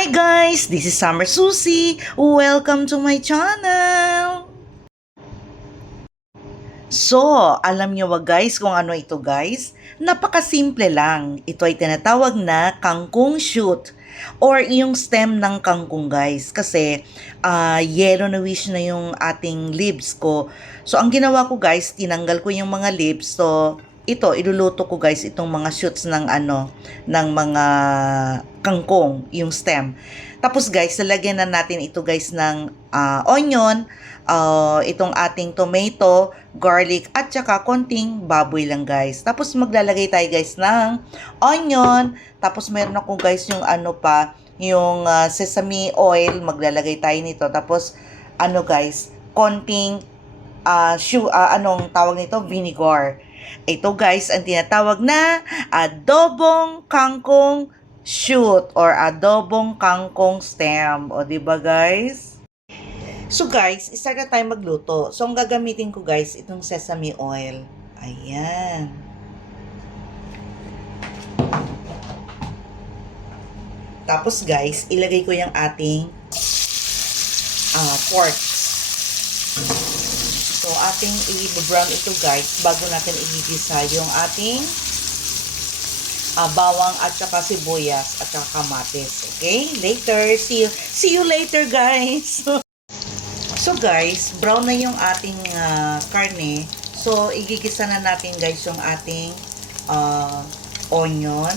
Hi guys, this is Summer Susie. Welcome to my channel. So, alam niyo ba guys kung ano ito guys? Napakasimple lang. Ito ay tinatawag na kangkong shoot or yung stem ng kangkong guys. Kasi yellow na wish na yung ating leaves ko. So, ang ginawa ko guys, tinanggal ko yung mga leaves. So, ito, iluluto ko guys itong mga shoots ng ng mga kangkong, yung stem. Tapos guys, lalagyan na natin ito guys ng onion, itong ating tomato, garlic, at saka konting baboy lang guys. Tapos maglalagay tayo guys ng onion. Tapos meron ako guys yung yung sesame oil. Maglalagay tayo nito. Tapos guys, konting anong tawag nito? Vinegar. Ito guys, ang tinatawag na adobong kangkong shoot or adobong kangkong stem. O, diba guys? So guys, start na tayo magluto. So ang gagamitin ko guys, itong sesame oil. Ayan. Tapos guys, ilagay ko yung ating pork. So ating i-brown ito guys, bago natin igigisa yung ating bawang at saka sibuyas at saka kamatis. Okay? Later. See you later guys. So guys, brown na yung ating karne. So igigisa na natin guys yung ating onion.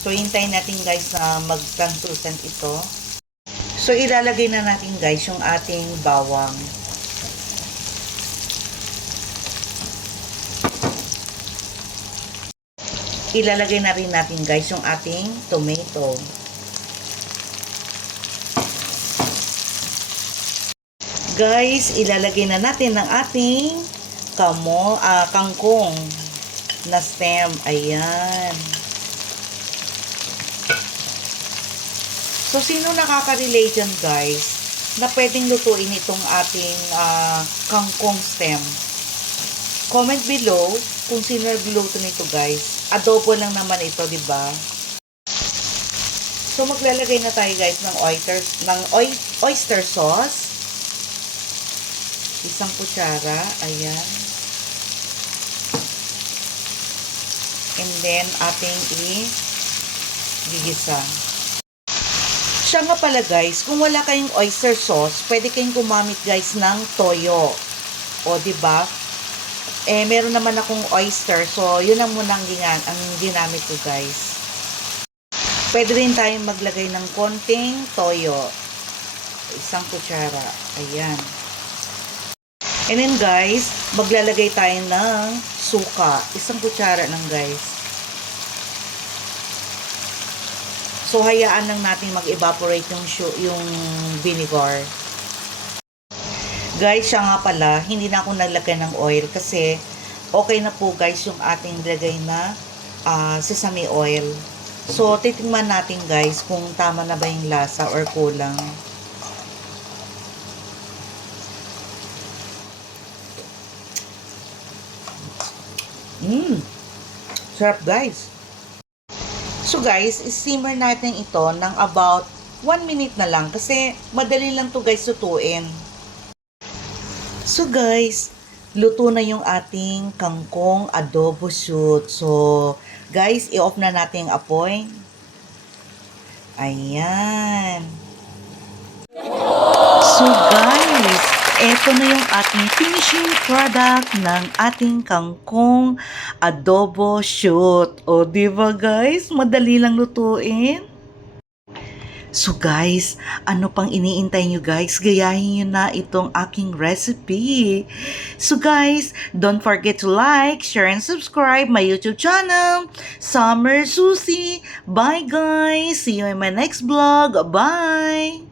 So hintayin natin guys na mag-translucent ito. So ilalagay na natin guys yung ating bawang. Ilalagay na rin natin guys yung ating tomato. Guys, ilalagay na natin ang ating kangkong na stem. Ayan. So, sino nakaka-relate dyan guys na pwedeng lutuin itong ating kangkong stem? Comment below kung sino nagluto nito guys. Adobo lang naman ito, di ba? So maglalagay na tayo guys ng oyster sauce. Isang kutsara, ayan. And then ating i-gigisa. Siya nga pala guys, kung wala kayong oyster sauce, pwede kayong gumamit guys ng toyo. O di ba? Meron naman akong oyster. So, yun ang munang ang ginamit ko, guys. Pwede rin tayong maglagay ng konting toyo. Isang kutsara. Ayan. And then, guys, maglalagay tayo ng suka. Isang kutsara lang, guys. So, hayaan lang natin mag-evaporate yung vinegar. Guys, siya nga pala, hindi na ako naglagay ng oil kasi okay na po guys yung ating lagay na sesame oil. So, titingnan natin guys kung tama na ba yung lasa or kulang. Sarap guys. So guys, simmer natin ito ng about 1 minute na lang kasi madali lang to guys lutuin. So guys, luto na yung ating kangkong adobo shoot. So guys, i-off na natin yung apoy. Ayan. So guys, eto na yung ating finishing product ng ating kangkong adobo shoot. O diba guys, madali lang lutuin. So guys, ano pang iniintay nyo guys? Gayahin nyo na itong aking recipe. So guys, don't forget to like, share, and subscribe my YouTube channel, Summer Susie. Bye guys! See you in my next vlog. Bye!